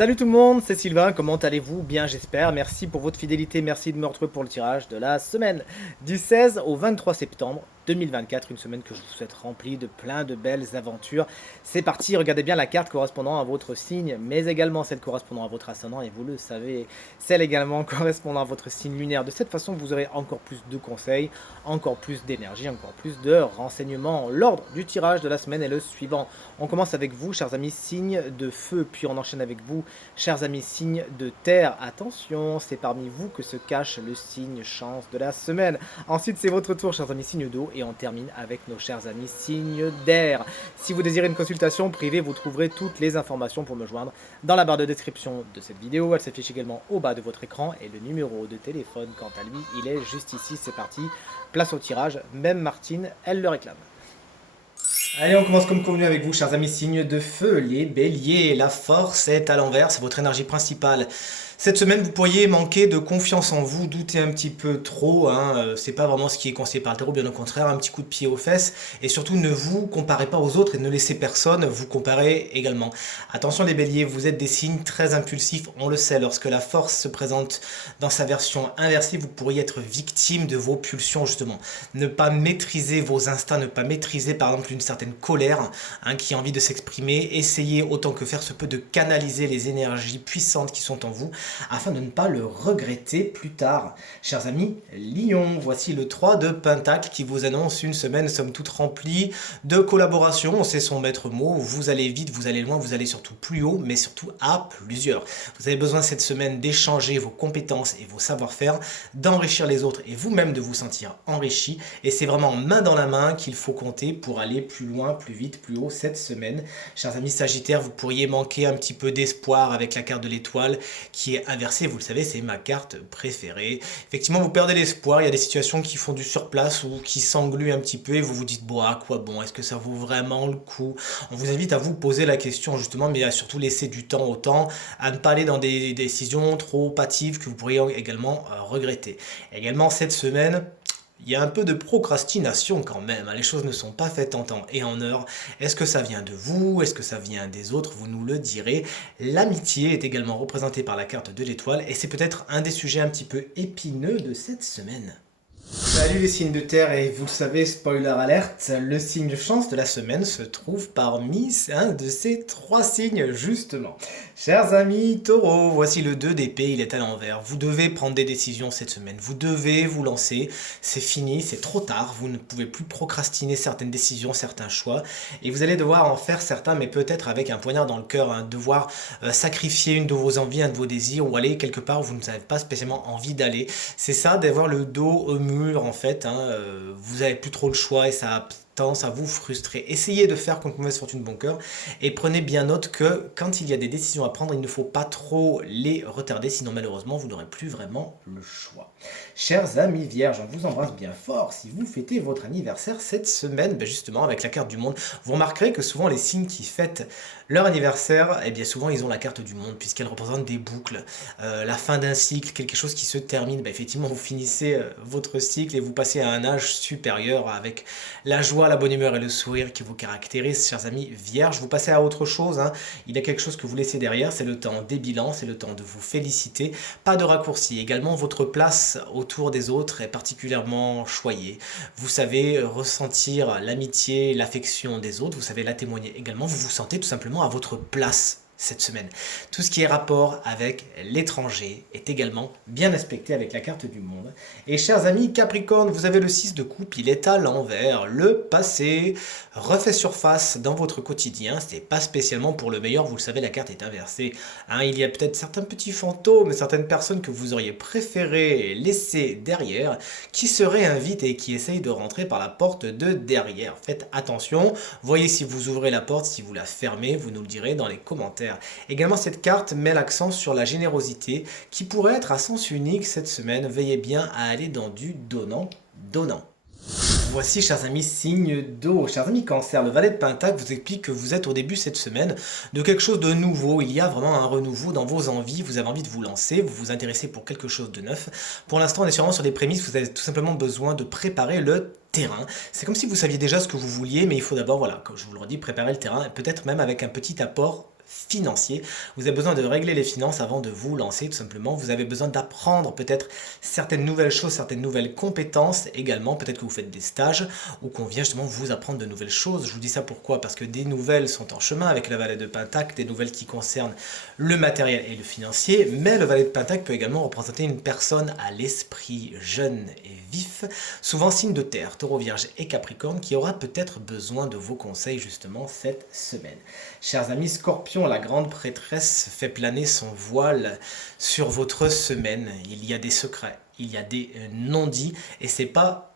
Salut tout le monde, c'est Sylvain, comment allez-vous? Bien j'espère, merci pour votre fidélité, merci de me retrouver pour le tirage de la semaine du 16 au 23 septembre 2024, une semaine que je vous souhaite remplie de plein de belles aventures. C'est parti, regardez bien la carte correspondant à votre signe, mais également celle correspondant à votre ascendant, et vous le savez, celle également correspondant à votre signe lunaire. De cette façon, vous aurez encore plus de conseils, encore plus d'énergie, encore plus de renseignements. L'ordre du tirage de la semaine est le suivant. On commence avec vous, chers amis, signe de feu, puis on enchaîne avec vous, chers amis, signe de terre. Attention, c'est parmi vous que se cache le signe chance de la semaine. Ensuite, c'est votre tour, chers amis, signe d'eau, et on termine avec nos chers amis, signe d'air. Si vous désirez une consultation privée, vous trouverez toutes les informations pour me joindre dans la barre de description de cette vidéo. Elle s'affiche également au bas de votre écran, et le numéro de téléphone, quant à lui, il est juste ici. C'est parti, place au tirage. Même Martine, elle le réclame. Allez, on commence comme convenu avec vous, chers amis, signes de feu, les béliers. La force est à l'envers, c'est votre énergie principale. Cette semaine, vous pourriez manquer de confiance en vous, douter un petit peu trop, hein, c'est pas vraiment ce qui est conseillé par le tarot, bien au contraire, un petit coup de pied aux fesses, et surtout ne vous comparez pas aux autres et ne laissez personne vous comparer également. Attention les béliers, vous êtes des signes très impulsifs, on le sait, lorsque la force se présente dans sa version inversée, vous pourriez être victime de vos pulsions justement. Ne pas maîtriser vos instincts, ne pas maîtriser par exemple une certaine colère hein, qui a envie de s'exprimer, essayez autant que faire se peut de canaliser les énergies puissantes qui sont en vous, afin de ne pas le regretter plus tard. Chers amis, Lion, voici le 3 de Pentacle qui vous annonce une semaine somme toute remplie de collaboration, c'est son maître mot, vous allez vite, vous allez loin, vous allez surtout plus haut, mais surtout à plusieurs. Vous avez besoin cette semaine d'échanger vos compétences et vos savoir-faire, d'enrichir les autres et vous-même de vous sentir enrichi, et c'est vraiment main dans la main qu'il faut compter pour aller plus loin, plus vite, plus haut cette semaine. Chers amis Sagittaires, vous pourriez manquer un petit peu d'espoir avec la carte de l'étoile qui est inversée, vous le savez, c'est ma carte préférée. Effectivement, vous perdez l'espoir, il y a des situations qui font du surplace ou qui s'engluent un petit peu et vous vous dites, bon, à quoi bon, est-ce que ça vaut vraiment le coup? On vous invite à vous poser la question justement, mais à surtout laisser du temps au temps, à ne pas aller dans des décisions trop hâtives que vous pourriez également regretter. Également, cette semaine, il y a un peu de procrastination quand même, hein. Les choses ne sont pas faites en temps et en heure. Est-ce que ça vient de vous? Est-ce que ça vient des autres? Vous nous le direz. L'amitié est également représentée par la carte de l'étoile et c'est peut-être un des sujets un petit peu épineux de cette semaine. Salut les signes de terre et vous le savez, spoiler alerte, le signe de chance de la semaine se trouve parmi un de ces trois signes justement. Chers amis taureaux, voici le 2 d'épée, il est à l'envers. Vous devez prendre des décisions cette semaine, vous devez vous lancer, c'est fini, c'est trop tard, vous ne pouvez plus procrastiner certaines décisions, certains choix, et vous allez devoir en faire certains, mais peut-être avec un poignard dans le cœur, hein, devoir sacrifier une de vos envies, un de vos désirs, ou aller quelque part où vous n'avez pas spécialement envie d'aller. C'est ça, d'avoir le dos au mur en fait, hein, vous n'avez plus trop le choix et ça a tendance à vous frustrer. Essayez de faire contre mauvaise fortune bon cœur et prenez bien note que quand il y a des décisions à prendre, il ne faut pas trop les retarder, sinon malheureusement vous n'aurez plus vraiment le choix. Chers amis vierges, on vous embrasse bien fort. Si vous fêtez votre anniversaire cette semaine, ben justement avec la carte du monde, vous remarquerez que souvent les signes qui fêtent leur anniversaire, eh bien souvent ils ont la carte du monde puisqu'elle représente des boucles, la fin d'un cycle, quelque chose qui se termine. Ben effectivement vous finissez votre cycle et vous passez à un âge supérieur avec la joie, la bonne humeur et le sourire qui vous caractérisent, chers amis vierges. Vous passez à autre chose, hein. Il y a quelque chose que vous laissez derrière, c'est le temps des bilans, c'est le temps de vous féliciter, pas de raccourci. Également votre place autour des autres est particulièrement choyée. Vous savez ressentir l'amitié, l'affection des autres, vous savez la témoigner également, vous vous sentez tout simplement à votre place cette semaine. Tout ce qui est rapport avec l'étranger est également bien aspecté avec la carte du monde. Et chers amis Capricorne, vous avez le 6 de coupe, il est à l'envers. Le passé refait surface dans votre quotidien, c'est pas spécialement pour le meilleur, vous le savez, la carte est inversée. Hein, il y a peut-être certains petits fantômes, certaines personnes que vous auriez préféré laisser derrière, qui se réinvitent et qui essayent de rentrer par la porte de derrière. Faites attention, voyez si vous ouvrez la porte, si vous la fermez, vous nous le direz dans les commentaires. Également, cette carte met l'accent sur la générosité qui pourrait être à sens unique cette semaine. Veillez bien à aller dans du donnant-donnant. Voici, chers amis, signe d'eau. Chers amis Cancer, le valet de Pentacle vous explique que vous êtes au début cette semaine de quelque chose de nouveau. Il y a vraiment un renouveau dans vos envies. Vous avez envie de vous lancer, vous vous intéressez pour quelque chose de neuf. Pour l'instant, on est sûrement sur des prémices. Vous avez tout simplement besoin de préparer le terrain. C'est comme si vous saviez déjà ce que vous vouliez, mais il faut d'abord, voilà, comme je vous le redis, préparer le terrain, peut-être même avec un petit apport financier. Vous avez besoin de régler les finances avant de vous lancer, tout simplement. Vous avez besoin d'apprendre peut-être certaines nouvelles choses, certaines nouvelles compétences également. Peut-être que vous faites des stages ou qu'on vient justement vous apprendre de nouvelles choses. Je vous dis ça pourquoi? Parce que des nouvelles sont en chemin avec la Valet de Pentacle, des nouvelles qui concernent le matériel et le financier, mais le Valet de Pentacle peut également représenter une personne à l'esprit jeune et vif, souvent signe de terre, Taureau, Vierge et Capricorne, qui aura peut-être besoin de vos conseils justement cette semaine. Chers amis Scorpions, la grande prêtresse fait planer son voile sur votre semaine. Il y a des secrets, il y a des non-dits, et c'est pas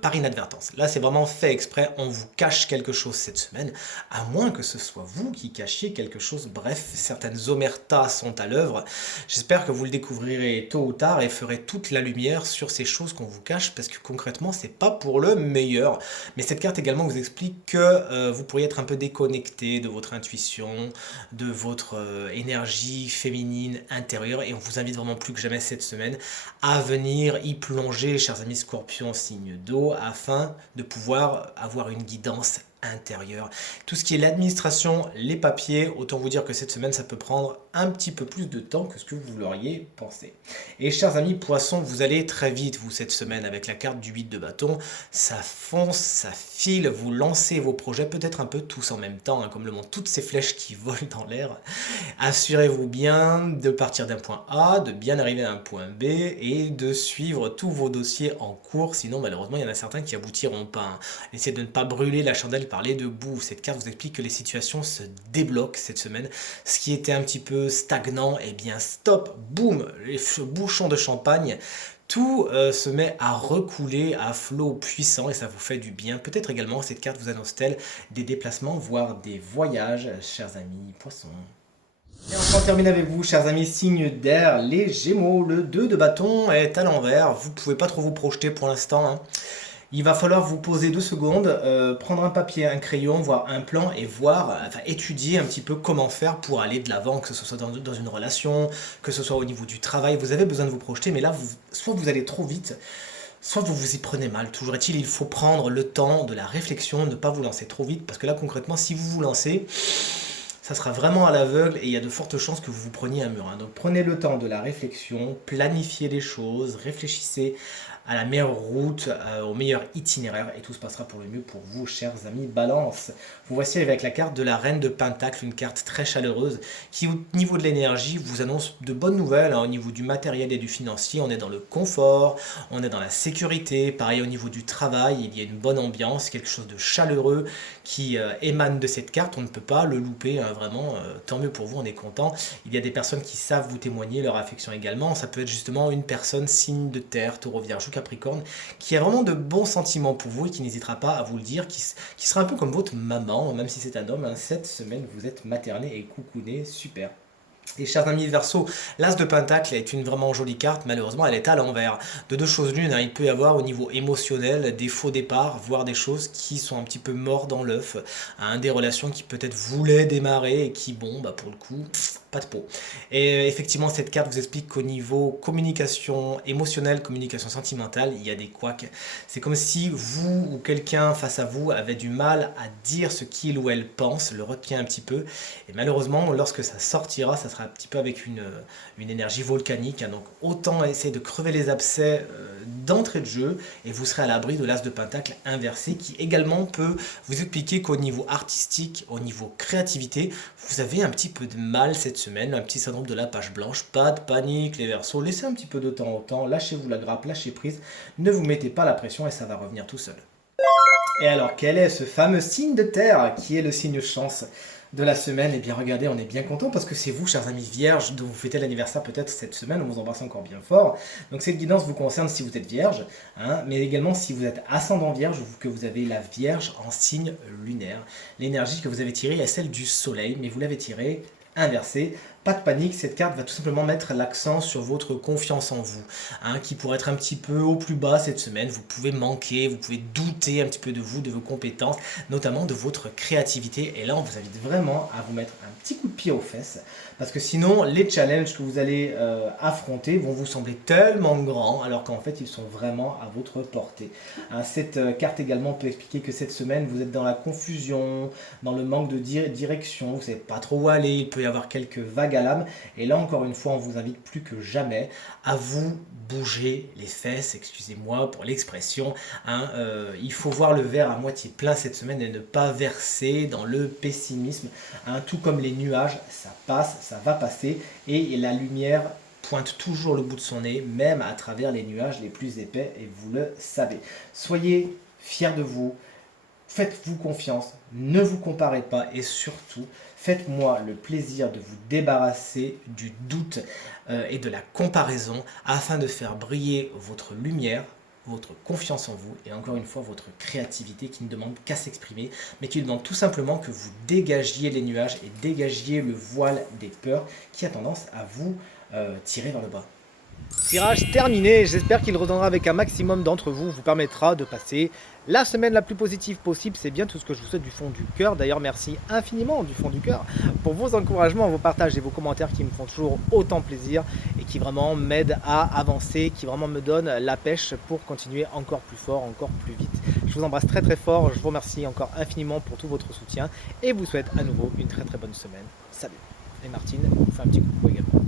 par inadvertance. Là, c'est vraiment fait exprès, on vous cache quelque chose cette semaine, à moins que ce soit vous qui cachiez quelque chose. Bref, certaines omertas sont à l'œuvre. J'espère que vous le découvrirez tôt ou tard et ferez toute la lumière sur ces choses qu'on vous cache, parce que concrètement, c'est pas pour le meilleur. Mais cette carte également vous explique que vous pourriez être un peu déconnecté de votre intuition, de votre énergie féminine intérieure, et on vous invite vraiment plus que jamais cette semaine à venir y plonger, chers amis Scorpions, signe d'eau, afin de pouvoir avoir une guidance intérieure. Tout ce qui est l'administration, les papiers, autant vous dire que cette semaine, ça peut prendre un petit peu plus de temps que ce que vous l'auriez pensé. Et chers amis poissons, vous allez très vite, vous, cette semaine, avec la carte du 8 de bâton. Ça fonce, ça file, vous lancez vos projets, peut-être un peu tous en même temps, hein, comme le montrent toutes ces flèches qui volent dans l'air. Assurez-vous bien de partir d'un point A, de bien arriver à un point B et de suivre tous vos dossiers en cours, sinon malheureusement il y en a certains qui aboutiront pas. Hein. Essayez de ne pas brûler la chandelle par les deux bouts. Cette carte vous explique que les situations se débloquent cette semaine. Ce qui était un petit peu stagnant, eh bien stop, boum, les bouchons de champagne. Tout se met à recouler à flot puissant et ça vous fait du bien. Peut-être également cette carte vous annonce-t-elle des déplacements, voire des voyages, chers amis poissons. Et enfin, on termine avec vous, chers amis, signe d'air, les Gémeaux. Le 2 de bâton est à l'envers. Vous ne pouvez pas trop vous projeter pour l'instant. Hein. Il va falloir vous poser 2 secondes, prendre un papier, un crayon, voir un plan et voir, enfin étudier un petit peu comment faire pour aller de l'avant, que ce soit dans une relation, que ce soit au niveau du travail. Vous avez besoin de vous projeter, mais là, soit vous allez trop vite, soit vous vous y prenez mal. Toujours est-il, il faut prendre le temps de la réflexion, ne pas vous lancer trop vite, parce que là, concrètement, si vous vous lancez, ça sera vraiment à l'aveugle et il y a de fortes chances que vous vous preniez un mur. Hein. Donc prenez le temps de la réflexion, planifiez les choses, réfléchissez à la meilleure route, au meilleur itinéraire et tout se passera pour le mieux pour vous, chers amis Balance. Vous voici avec la carte de la Reine de Pentacle, une carte très chaleureuse qui au niveau de l'énergie vous annonce de bonnes nouvelles. Hein, au niveau du matériel et du financier, on est dans le confort, on est dans la sécurité. Pareil au niveau du travail, il y a une bonne ambiance, quelque chose de chaleureux qui émane de cette carte. On ne peut pas le louper, hein, vraiment, tant mieux pour vous, on est content. Il y a des personnes qui savent vous témoigner leur affection également. Ça peut être justement une personne signe de terre, Taureau, Vierge ou Capricorne, qui a vraiment de bons sentiments pour vous et qui n'hésitera pas à vous le dire, qui sera un peu comme votre maman, même si c'est un homme. Hein, cette semaine, vous êtes materné et coucouné, super. Et chers amis Verseau, l'As de Pentacle est une vraiment jolie carte, malheureusement elle est à l'envers. De deux choses l'une, hein, il peut y avoir au niveau émotionnel des faux départs, voire des choses qui sont un petit peu morts dans l'œuf, hein, des relations qui peut-être voulaient démarrer et qui, bon, bah pour le coup, pas de peau. Et effectivement, cette carte vous explique qu'au niveau communication émotionnelle, communication sentimentale, il y a des couacs. C'est comme si vous ou quelqu'un face à vous avait du mal à dire ce qu'il ou elle pense, le retient un petit peu. Et malheureusement, lorsque ça sortira, ça sera un petit peu avec une énergie volcanique. Hein. Donc autant essayer de crever les abcès d'entrée de jeu et vous serez à l'abri de l'As de Pentacle inversé qui également peut vous expliquer qu'au niveau artistique, au niveau créativité, vous avez un petit peu de mal cette semaine, un petit syndrome de la page blanche. Pas de panique les Verseaux, laissez un petit peu de temps au temps, lâchez-vous la grappe, lâchez prise, ne vous mettez pas la pression et ça va revenir tout seul. Et alors, quel est ce fameux signe de terre qui est le signe chance de la semaine? Eh bien, regardez, on est bien content parce que c'est vous, chers amis vierges, dont vous fêtez l'anniversaire peut-être cette semaine. On vous embrasse encore bien fort. Donc, cette guidance vous concerne si vous êtes vierge, hein, mais également si vous êtes ascendant vierge ou que vous avez la vierge en signe lunaire. L'énergie que vous avez tirée est celle du soleil, mais vous l'avez tirée inversée pas de panique, cette carte va tout simplement mettre l'accent sur votre confiance en vous, hein, qui pourrait être un petit peu au plus bas cette semaine. Vous pouvez manquer, vous pouvez douter un petit peu de vous, de vos compétences, notamment de votre créativité. Et là, on vous invite vraiment à vous mettre un petit coup de pied aux fesses, parce que sinon, les challenges que vous allez affronter vont vous sembler tellement grands, alors qu'en fait, ils sont vraiment à votre portée. Hein, cette carte également peut expliquer que cette semaine, vous êtes dans la confusion, dans le manque de direction, vous ne savez pas trop où aller, il peut y avoir quelques vagues à l'âme. Et là, encore une fois, on vous invite plus que jamais à vous bouger les fesses, excusez-moi pour l'expression. Hein, il faut voir le verre à moitié plein cette semaine et ne pas verser dans le pessimisme. Hein, tout comme les nuages, ça passe, ça va passer, et la lumière pointe toujours le bout de son nez, même à travers les nuages les plus épais, et vous le savez. Soyez fiers de vous, faites-vous confiance, ne vous comparez pas, et surtout, faites-moi le plaisir de vous débarrasser du doute et de la comparaison, afin de faire briller votre lumière, votre confiance en vous, et encore une fois votre créativité, qui ne demande qu'à s'exprimer, mais qui demande tout simplement que vous dégagiez les nuages et dégagiez le voile des peurs qui a tendance à vous tirer vers le bas. Tirage terminé, j'espère qu'il résonnera avec un maximum d'entre vous, vous permettra de passer la semaine la plus positive possible. C'est bien tout ce que je vous souhaite du fond du cœur. D'ailleurs, merci infiniment du fond du cœur pour vos encouragements, vos partages et vos commentaires qui me font toujours autant plaisir et qui vraiment m'aident à avancer, qui vraiment me donnent la pêche pour continuer encore plus fort, encore plus vite. Je vous embrasse très très fort, je vous remercie encore infiniment pour tout votre soutien et vous souhaite à nouveau une très très bonne semaine. Salut. Et Martine vous fait un petit coucou également.